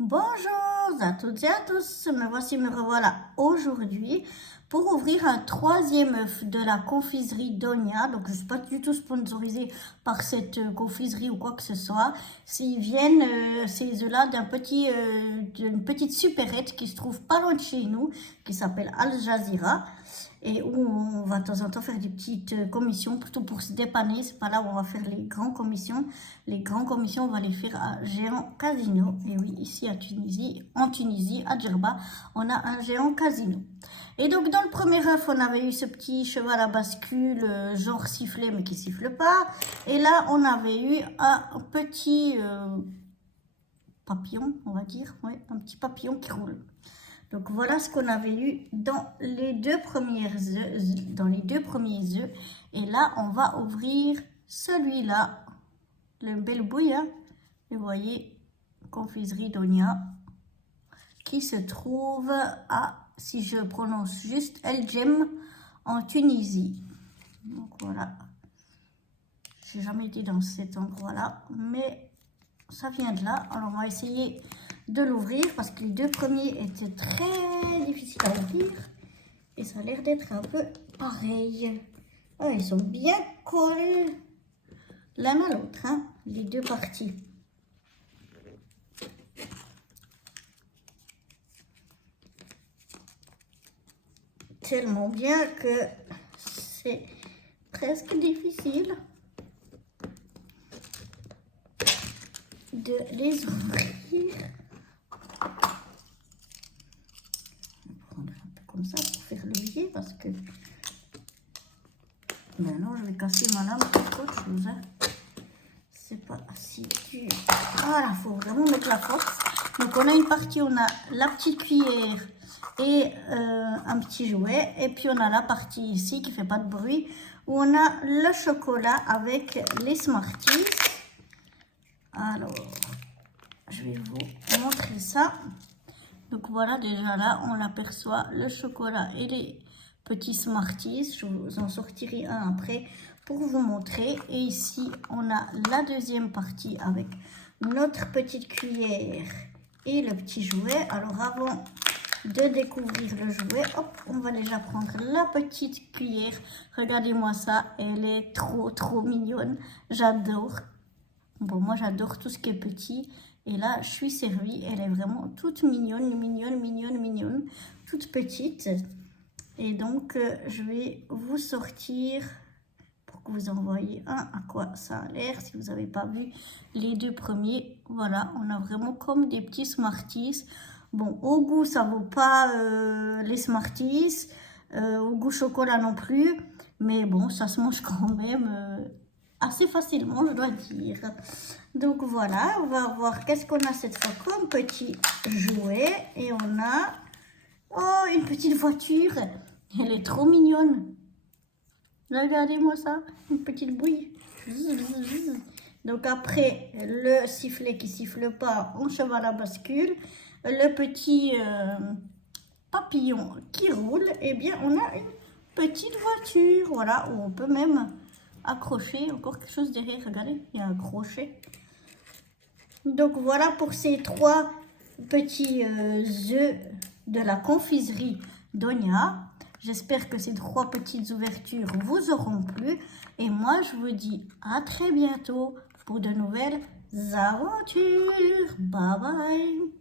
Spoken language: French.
Bonjour à toutes et à tous, me revoilà aujourd'hui pour ouvrir un troisième œuf de la confiserie Donia. Donc je ne suis pas du tout sponsorisée par cette confiserie ou quoi que ce soit. Ils viennent, ces œufs-là, d'une petite supérette qui se trouve pas loin de chez nous, qui s'appelle Al Jazeera. Et où on va de temps en temps faire des petites commissions, plutôt pour se dépanner. C'est pas là où on va faire les grandes commissions. Les grandes commissions, on va les faire à Géant Casino. Et oui, ici en Tunisie, à Djerba, on a un Géant Casino. Et donc, dans le premier œuf, on avait eu ce petit cheval à bascule, genre sifflet, mais qui siffle pas. Et là, on avait eu un petit papillon, on va dire. Ouais, un petit papillon qui roule. Donc voilà ce qu'on avait eu dans les deux premiers œufs. Et là, on va ouvrir celui-là, le bel bouille. Hein. Vous voyez, confiserie Donia, qui se trouve à, si je prononce juste, El Jem, en Tunisie. Donc voilà. J'ai jamais été dans cet endroit-là, mais ça vient de là. Alors on va essayer de l'ouvrir parce que les deux premiers étaient très difficiles à ouvrir et ça a l'air d'être un peu pareil. Ah, ils sont bien collés l'un à l'autre, hein, les deux parties. Tellement bien que c'est presque difficile de les ouvrir. Comme ça pour faire le biais parce que ben non, je vais casser ma lame pour autre chose. Hein. C'est pas si dur. Voilà, faut vraiment mettre la force. Donc on a une partie, on a la petite cuillère et un petit jouet. Et puis on a la partie ici qui fait pas de bruit où on a le chocolat avec les Smarties. Alors, je vais vous montrer ça. Donc voilà, déjà là, on aperçoit le chocolat et les petits Smarties. Je vous en sortirai un après pour vous montrer. Et ici, on a la deuxième partie avec notre petite cuillère et le petit jouet. Alors avant de découvrir le jouet, hop, on va déjà prendre la petite cuillère. Regardez-moi ça, elle est trop mignonne. J'adore. Bon, moi j'adore tout ce qui est petit. Et là, je suis servie. Elle est vraiment toute mignonne, toute petite. Et donc, je vais vous sortir pour que vous en voyez un à quoi ça a l'air. Si vous n'avez pas vu les deux premiers, voilà, on a vraiment comme des petits Smarties. Bon, au goût, ça ne vaut pas les Smarties. Au goût chocolat non plus. Mais bon, ça se mange quand même assez facilement, je dois dire. Donc voilà, on va voir qu'est-ce qu'on a cette fois comme petit jouet. Et on a une petite voiture. Elle est trop mignonne. Regardez-moi ça, une petite bouille. Donc après, le sifflet qui siffle pas, on cheval à bascule. Le petit papillon qui roule. Et bien, on a une petite voiture. Voilà, où on peut même accrocher encore quelque chose derrière. Regardez, il y a un crochet. Donc voilà pour ces trois petits œufs de la confiserie Donia. J'espère que ces trois petites ouvertures vous auront plu. Et moi, je vous dis à très bientôt pour de nouvelles aventures. Bye bye.